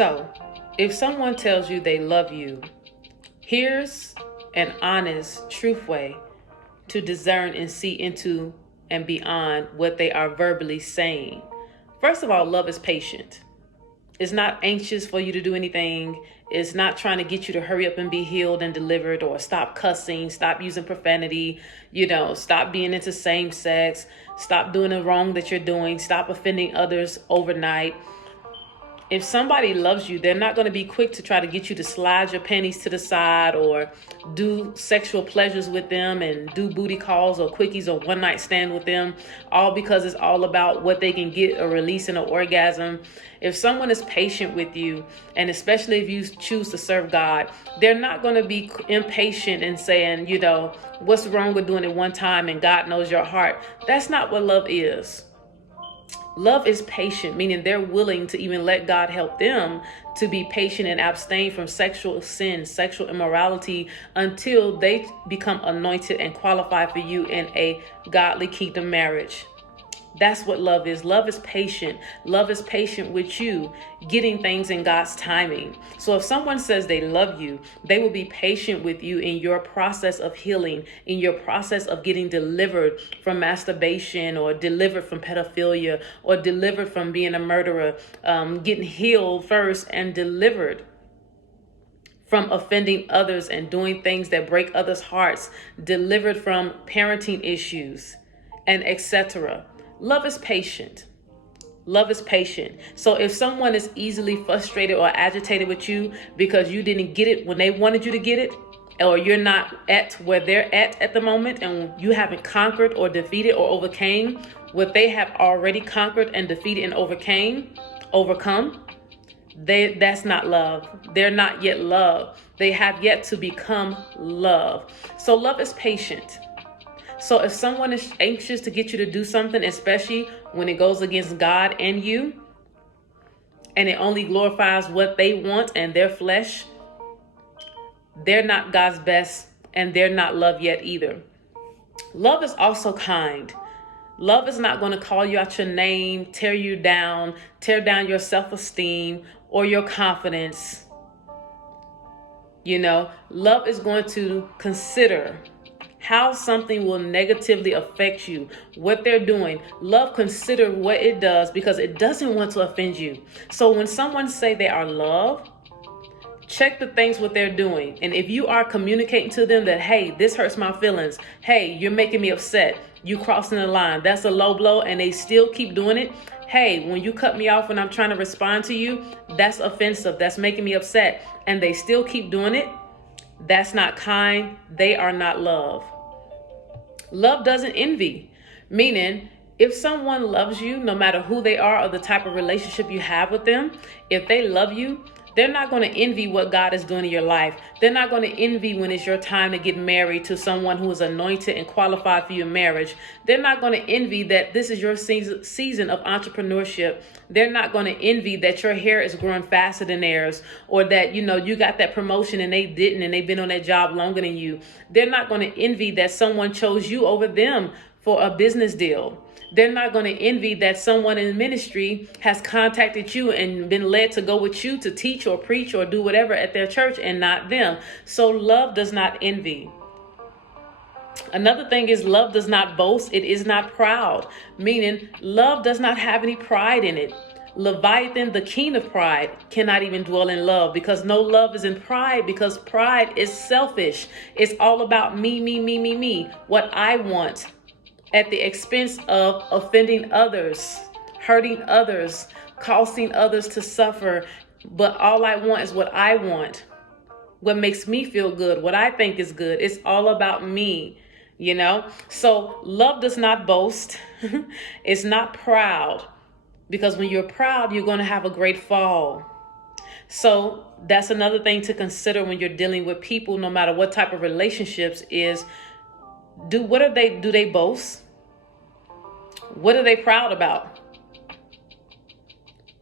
So, if someone tells you they love you, here's an honest, truth way to discern and see into and beyond what they are verbally saying. First of all, love is patient. It's not anxious for you to do anything. It's not trying to get you to hurry up and be healed and delivered, or stop cussing, stop using profanity, stop being into same sex, stop doing the wrong that you're doing, stop offending others overnight. If somebody loves you, they're not going to be quick to try to get you to slide your panties to the side or do sexual pleasures with them and do booty calls or quickies or one night stand with them, all because it's all about what they can get or release in an orgasm. If someone is patient with you, and especially if you choose to serve God, they're not going to be impatient and saying, what's wrong with doing it one time and God knows your heart. That's not what love is. Love is patient, meaning they're willing to even let God help them to be patient and abstain from sexual sin, sexual immorality, until they become anointed and qualified for you in a godly kingdom marriage. That's what love is. Love is patient. Love is patient with you getting things in God's timing. So if someone says they love you, they will be patient with you in your process of healing, in your process of getting delivered from masturbation, or delivered from pedophilia, or delivered from being a murderer, getting healed first and delivered from offending others and doing things that break others' hearts, delivered from parenting issues, and etc. Love is patient. Love is patient. So if someone is easily frustrated or agitated with you because you didn't get it when they wanted you to get it, or you're not at where they're at the moment, and you haven't conquered or defeated or overcame what they have already conquered and defeated and overcome, that's not love. They're not yet love. They have yet to become love. So love is patient. So if someone is anxious to get you to do something, especially when it goes against God and you, and it only glorifies what they want and their flesh, they're not God's best, and they're not love yet either. Love is also kind. Love is not going to call you out your name, tear down your self-esteem or your confidence. Love is going to consider how something will negatively affect you, what they're doing. Love consider what it does, because it doesn't want to offend you. So when someone say they are loved, check the things what they're doing. And if you are communicating to them that, hey, this hurts my feelings. Hey, you're making me upset. You crossing the line. That's a low blow, and they still keep doing it. Hey, when you cut me off when I'm trying to respond to you, that's offensive. That's making me upset. And they still keep doing it. That's not kind. They are not love. Love doesn't envy, meaning if someone loves you, no matter who they are or the type of relationship you have with them, if they love you, they're not going to envy what God is doing in your life. They're not going to envy when it's your time to get married to someone who is anointed and qualified for your marriage. They're not going to envy that this is your season of entrepreneurship. They're not going to envy that your hair is growing faster than theirs, or that, you got that promotion and they didn't, and they've been on that job longer than you. They're not going to envy that someone chose you over them for a business deal. They're not going to envy that someone in ministry has contacted you and been led to go with you to teach or preach or do whatever at their church, and not them. So love does not envy. Another thing is, love does not boast. It is not proud, meaning love does not have any pride in it. Leviathan, the king of pride, cannot even dwell in love, because no love is in pride, because pride is selfish. It's all about me, what I want, at the expense of offending others, hurting others, causing others to suffer. But all I want is what I want, what makes me feel good, what I think is good. It's all about me, So love does not boast. It's not proud, because when you're proud, you're going to have a great fall. So that's another thing to consider when you're dealing with people, no matter what type of relationships, is do they boast? What are they proud about?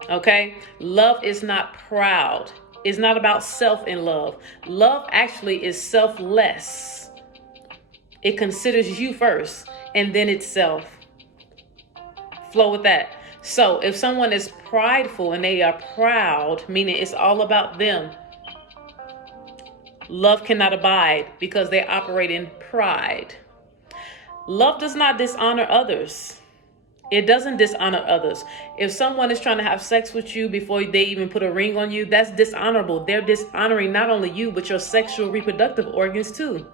Okay? Love is not proud. It's not about self in love. Love actually is selfless. It considers you first and then itself. Flow with that. So if someone is prideful and they are proud, meaning it's all about them, love cannot abide because they operate in pride. Love does not dishonor others. It doesn't dishonor others. If someone is trying to have sex with you before they even put a ring on you, that's dishonorable. They're dishonoring not only you, but your sexual reproductive organs too.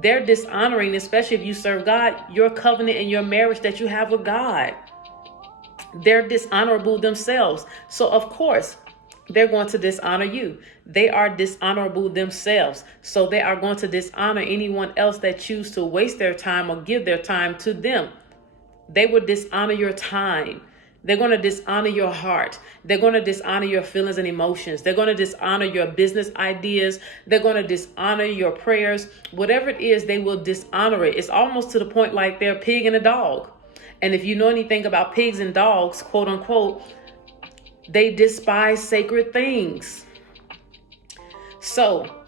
They're dishonoring, especially if you serve God, your covenant and your marriage that you have with God. They're dishonorable themselves. So of course, they're going to dishonor you. They are dishonorable themselves. So they are going to dishonor anyone else that choose to waste their time or give their time to them. They will dishonor your time. They're going to dishonor your heart. They're going to dishonor your feelings and emotions. They're going to dishonor your business ideas. They're going to dishonor your prayers. Whatever it is, they will dishonor it. It's almost to the point like they're a pig and a dog. And if you know anything about pigs and dogs, quote unquote, they despise sacred things. So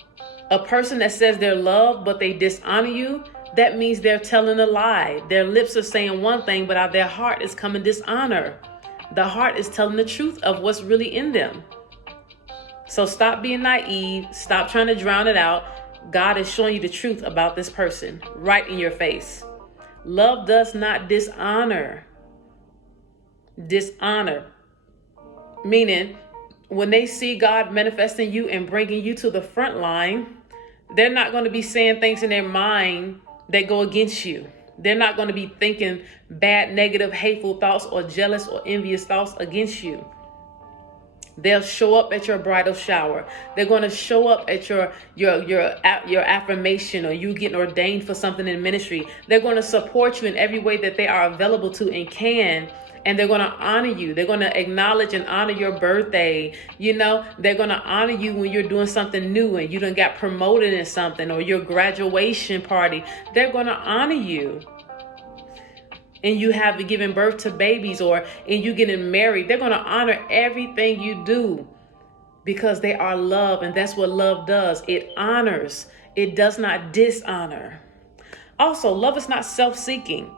a person that says they're loved, but they dishonor you, that means they're telling a lie. Their lips are saying one thing, but out of their heart is coming dishonor. The heart is telling the truth of what's really in them. So stop being naive. Stop trying to drown it out. God is showing you the truth about this person right in your face. Love does not dishonor. Dishonor. Meaning, when they see God manifesting you and bringing you to the front line, they're not going to be saying things in their mind that go against you. They're not going to be thinking bad, negative, hateful thoughts or jealous or envious thoughts against you. They'll show up at your bridal shower. They're going to show up at your affirmation or you getting ordained for something in ministry. They're going to support you in every way that they are available to and can. And they're going to honor you. They're going to acknowledge and honor your birthday. You know, they're going to honor you when you're doing something new and you done got promoted in something or your graduation party. They're going to honor you. And you have given birth to babies or and you getting married. They're going to honor everything you do because they are love. And that's what love does. It honors. It does not dishonor. Also, love is not self-seeking.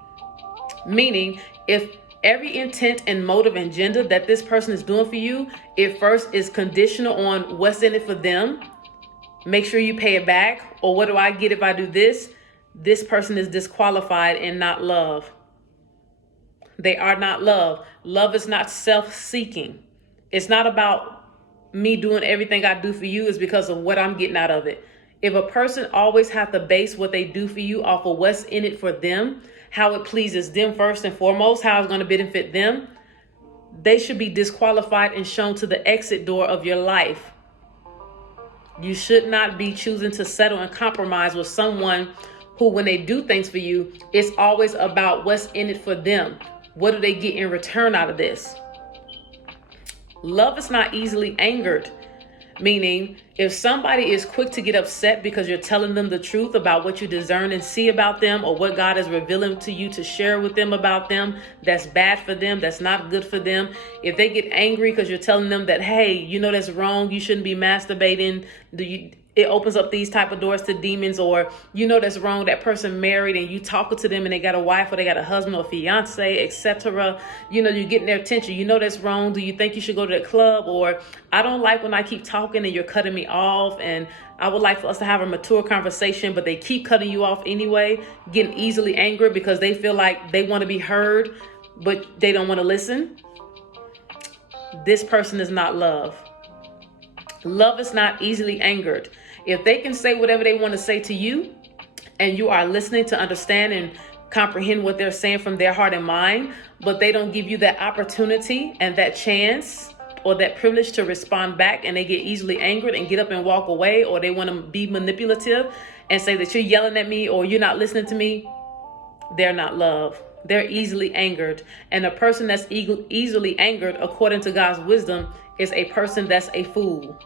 Meaning, if every intent and motive and agenda that this person is doing for you, it first is conditional on what's in it for them. Make sure you pay it back. Or what do I get if I do this? This person is disqualified and not love. They are not love. Love is not self-seeking. It's not about me doing everything I do for you. It's because of what I'm getting out of it. If a person always has to base what they do for you off of what's in it for them, how it pleases them first and foremost, how it's going to benefit them, they should be disqualified and shown to the exit door of your life. You should not be choosing to settle and compromise with someone who, when they do things for you, it's always about what's in it for them. What do they get in return out of this? Love is not easily angered. Meaning, if somebody is quick to get upset because you're telling them the truth about what you discern and see about them or what God is revealing to you to share with them about them, that's bad for them, that's not good for them. If they get angry because you're telling them that, hey, you know that's wrong, you shouldn't be masturbating, it opens up these type of doors to demons, or you know that's wrong, that person married and you talking to them and they got a wife or they got a husband or fiance, etc. You know, you're getting their attention. You know that's wrong. Do you think you should go to the club? Or I don't like when I keep talking and you're cutting me off, and I would like for us to have a mature conversation, but they keep cutting you off anyway, getting easily angry because they feel like they want to be heard, but they don't want to listen. This person is not love. Love is not easily angered. If they can say whatever they want to say to you and you are listening to understand and comprehend what they're saying from their heart and mind, but they don't give you that opportunity and that chance or that privilege to respond back, and they get easily angered and get up and walk away, or they want to be manipulative and say that you're yelling at me or you're not listening to me, they're not love. They're easily angered. And a person that's easily angered, according to God's wisdom, is a person that's a fool.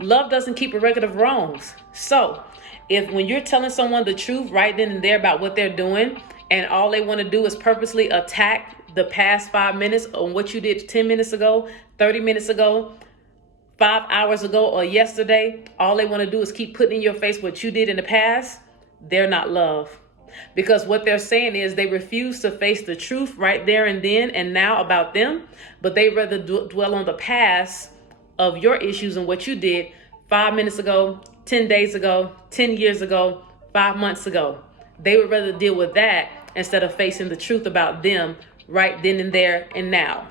Love doesn't keep a record of wrongs. So if when you're telling someone the truth right then and there about what they're doing, and all they want to do is purposely attack the past 5 minutes on what you did 10 minutes ago, 30 minutes ago, 5 hours ago, or yesterday, all they want to do is keep putting in your face what you did in the past, they're not love. Because what they're saying is they refuse to face the truth right there and then and now about them, but they rather dwell on the past of your issues and what you did 5 minutes ago, 10 days ago, 10 years ago, 5 months ago. They would rather deal with that instead of facing the truth about them right then and there and now.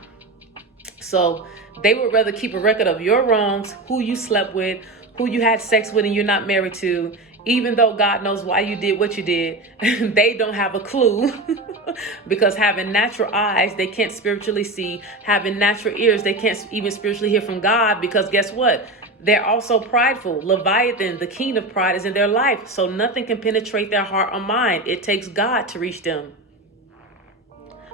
So they would rather keep a record of your wrongs, who you slept with, who you had sex with and you're not married to, even though God knows why you did what you did. They don't have a clue because having natural eyes, they can't spiritually see. Having natural ears, they can't even spiritually hear from God because guess what? They're also prideful. Leviathan, the king of pride, is in their life. So nothing can penetrate their heart or mind. It takes God to reach them.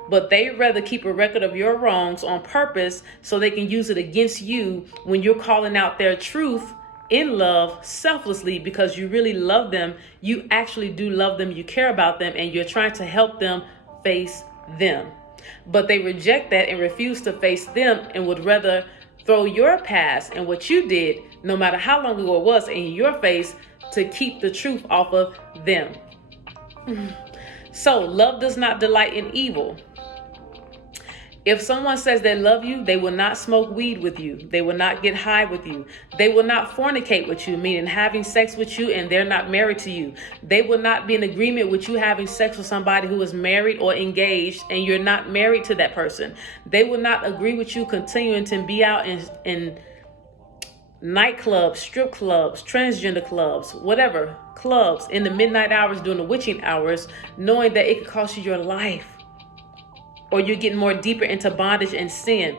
But they rather keep a record of your wrongs on purpose so they can use it against you when you're calling out their truth in love selflessly because you really love them. You actually do love them. You care about them and you're trying to help them face them. But they reject that and refuse to face them and would rather throw your past and what you did, no matter how long ago it was, in your face to keep the truth off of them. So love does not delight in evil. If someone says they love you, they will not smoke weed with you. They will not get high with you. They will not fornicate with you, meaning having sex with you and they're not married to you. They will not be in agreement with you having sex with somebody who is married or engaged and you're not married to that person. They will not agree with you continuing to be out in nightclubs, strip clubs, transgender clubs, whatever, clubs in the midnight hours during the witching hours, knowing that it could cost you your life. Or you're getting more deeper into bondage and sin.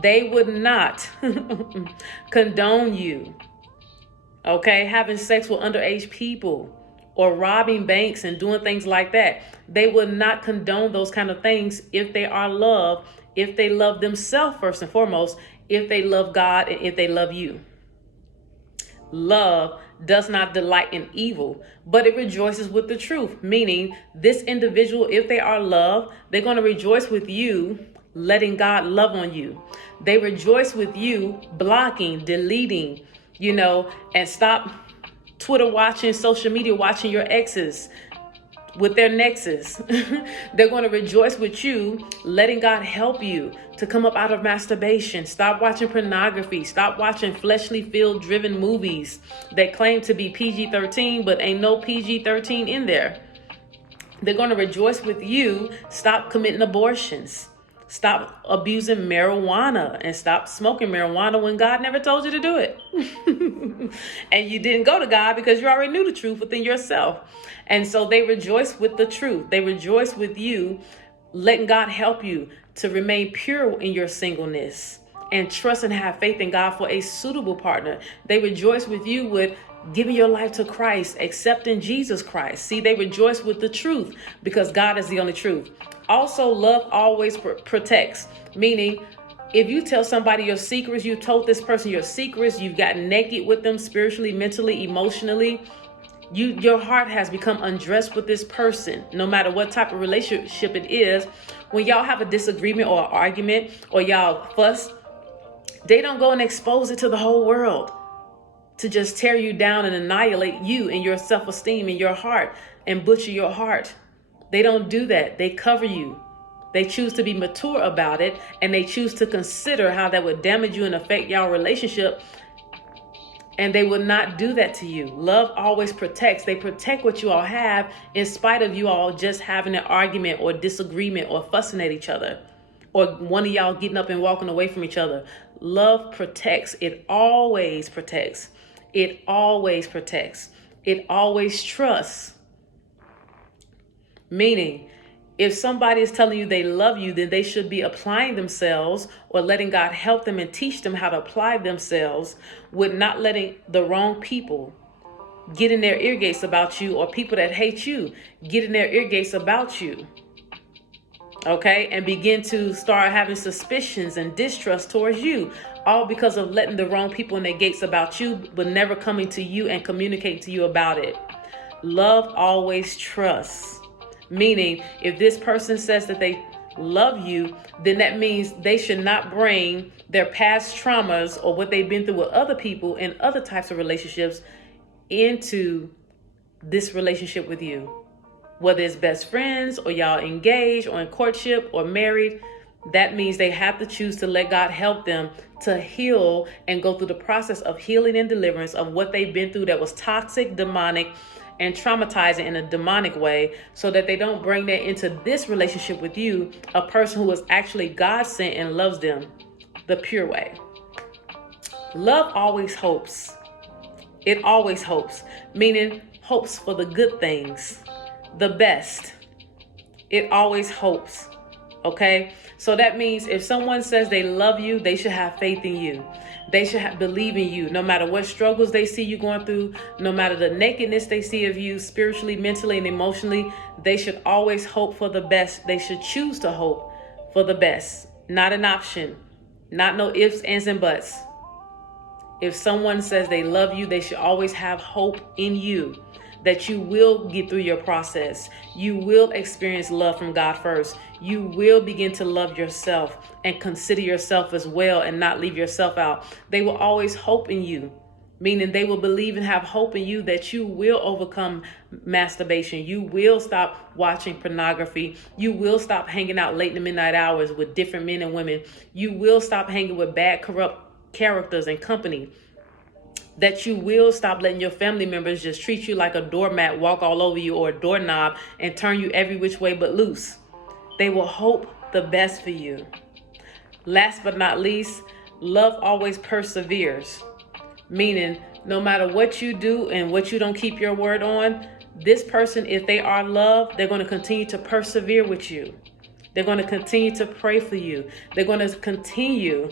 They would not condone you, okay, having sex with underage people or robbing banks and doing things like that. They would not condone those kind of things if they are loved, if they love themselves first and foremost, if they love God and if they love you. Love does not delight in evil, but it rejoices with the truth. Meaning this individual, if they are loved, they're going to rejoice with you letting God love on you. They rejoice with you blocking, deleting, and stop Twitter watching, social media watching your exes with their nexus. They're going to rejoice with you letting God help you to come up out of masturbation. Stop watching pornography. Stop watching fleshly field driven movies that claim to be PG-13 but ain't no PG-13 in there. They're going to rejoice with you. Stop committing abortions. Stop abusing marijuana and stop smoking marijuana when God never told you to do it. And you didn't go to God because you already knew the truth within yourself. And so they rejoice with the truth. They rejoice with you letting God help you to remain pure in your singleness and trust and have faith in God for a suitable partner. They rejoice with you with giving your life to Christ, accepting Jesus Christ. See, they rejoice with the truth because God is the only truth. Also, love always protects, meaning if you tell somebody your secrets, you told this person your secrets, you've gotten naked with them spiritually, mentally, emotionally, your heart has become undressed with this person, no matter what type of relationship it is. When y'all have a disagreement or an argument or y'all fuss, they don't go and expose it to the whole world to just tear you down and annihilate you and your self-esteem and your heart and butcher your heart. They don't do that. They cover you. They choose to be mature about it and they choose to consider how that would damage you and affect y'all relationship. And they will not do that to you. Love always protects. They protect what you all have in spite of you all just having an argument or disagreement or fussing at each other or one of y'all getting up and walking away from each other. Love protects. It always protects. It always protects. It always trusts. Meaning, if somebody is telling you they love you, then they should be applying themselves or letting God help them and teach them how to apply themselves with not letting the wrong people get in their ear gates about you or people that hate you get in their ear gates about you. Okay, and begin to start having suspicions and distrust towards you, all because of letting the wrong people in their gates about you, but never coming to you and communicating to you about it. Love always trusts. Meaning, if this person says that they love you, then that means they should not bring their past traumas or what they've been through with other people and other types of relationships into this relationship with you. Whether it's best friends or y'all engaged or in courtship or married, that means they have to choose to let God help them to heal and go through the process of healing and deliverance of what they've been through that was toxic, demonic, and traumatizing in a demonic way, so that they don't bring that into this relationship with you, a person who is actually God sent and loves them the pure way. Love always hopes. It always hopes, meaning hopes for the good things, the best. It always hopes. Okay? So that means if someone says they love you, they should have faith in you. They should believe in you, no matter what struggles they see you going through, no matter the nakedness they see of you spiritually, mentally, and emotionally. They should always hope for the best. They should choose to hope for the best. Not an option. Not no ifs, ands, and buts. If someone says they love you, they should always have hope in you that you will get through your process. You will experience love from God first. You will begin to love yourself and consider yourself as well and not leave yourself out. They will always hope in you, meaning they will believe and have hope in you that you will overcome masturbation. You will stop watching pornography. You will stop hanging out late in the midnight hours with different men and women. You will stop hanging with bad, corrupt characters and company. That you will stop letting your family members just treat you like a doormat, walk all over you, or a doorknob and turn you every which way but loose. They will hope the best for you. Last but not least, love always perseveres. Meaning, no matter what you do and what you don't keep your word on, this person, if they are loved, they're going to continue to persevere with you. They're going to continue to pray for you. They're going to continue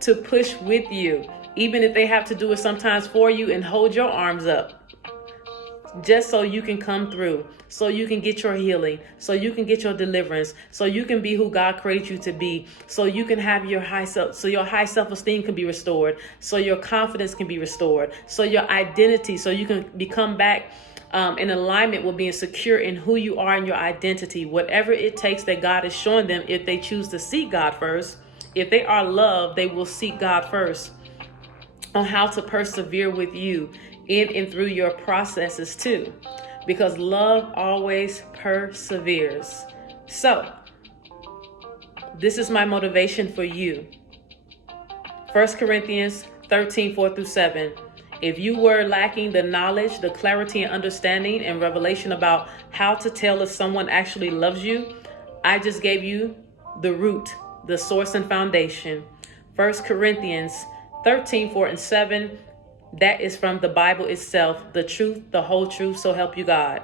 to push with you, even if they have to do it sometimes for you and hold your arms up, just so you can come through, so you can get your healing, so you can get your deliverance, so you can be who God created you to be, so you can have your high self-esteem can be restored, so your confidence can be restored, so your identity, so you can become back in alignment with being secure in who you are and your identity. Whatever it takes that God is showing them, if they choose to seek God first, if they are loved, they will seek God first on how to persevere with you in and through your processes too, because love always perseveres. So this is my motivation for you. 1 Corinthians 13, 4-7. If you were lacking the knowledge, the clarity and understanding and revelation about how to tell if someone actually loves you, I just gave you the root, the source and foundation. 1 Corinthians 13, 4-7. That is from the Bible itself, the truth, the whole truth, so help you God.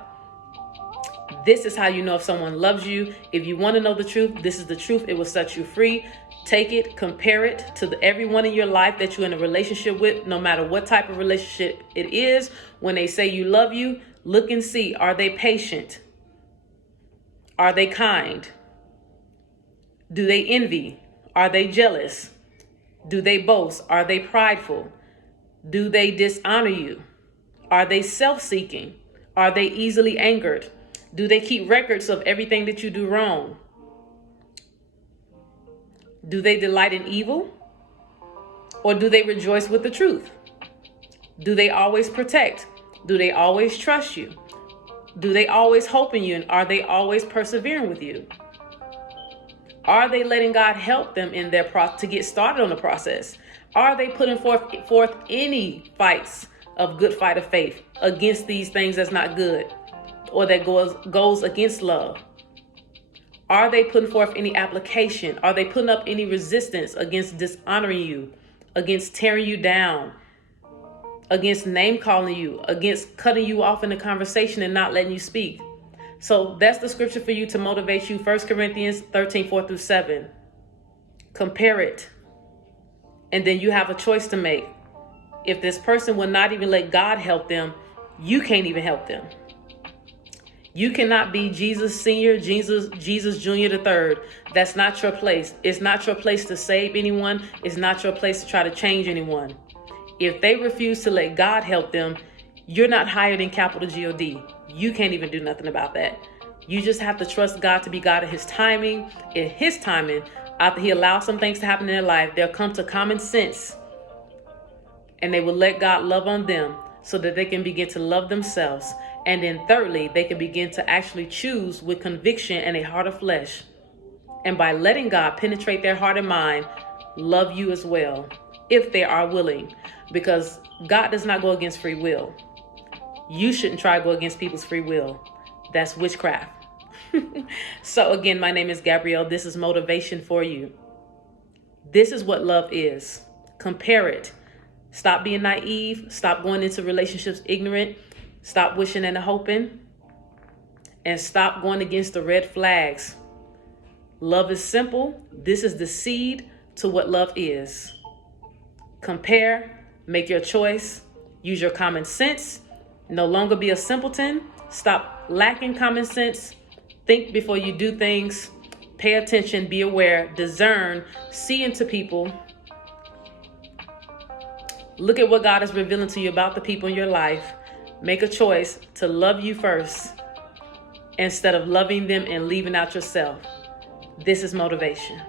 This is how you know if someone loves you. If you want to know the truth, this is the truth. It will set you free. Take it, compare it to everyone in your life that you're in a relationship with, no matter what type of relationship it is. When they say you love you, look and see, are they patient? Are they kind? Do they envy? Are they jealous? Do they boast? Are they prideful? Do they dishonor you? Are they self-seeking? Are they easily angered? Do they keep records of everything that you do wrong? Do they delight in evil? Or do they rejoice with the truth? Do they always protect? Do they always trust you? Do they always hope in you? And are they always persevering with you? Are they letting God help them in their to get started on the process? Are they putting forth any fights of good fight of faith against these things that's not good or that goes against love? Are they putting forth any application? Are they putting up any resistance against dishonoring you, against tearing you down, against name calling you, against cutting you off in the conversation and not letting you speak? So that's the scripture for you to motivate you. 1 Corinthians 13, 4-7. Compare it. And then you have a choice to make. If this person will not even let God help them, you can't even help them. You cannot be Jesus Senior, Jesus Junior the third. That's not your place. It's not your place to save anyone. It's not your place to try to change anyone. If they refuse to let God help them, you're not higher than capital G-O-D. You can't even do nothing about that. You just have to trust God to be God at His timing. In His timing, after He allows some things to happen in their life, they'll come to common sense and they will let God love on them so that they can begin to love themselves And then thirdly, they can begin to actually choose with conviction and a heart of flesh. And by letting God penetrate their heart and mind, love you as well, if they are willing. Because God does not go against free will. You shouldn't try to go against people's free will. That's witchcraft. So again, my name is Gabrielle. This is motivation for you. This is what love is. Compare it. Stop being naive. Stop going into relationships ignorant. Stop wishing and hoping. And stop going against the red flags. Love is simple. This is the seed to what love is. Compare. Make your choice. Use your common sense. No longer be a simpleton. Stop lacking common sense. Think before you do things. Pay attention. Be aware. Discern. See into people. Look at what God is revealing to you about the people in your life. Make a choice to love you first instead of loving them and leaving out yourself. This is motivation.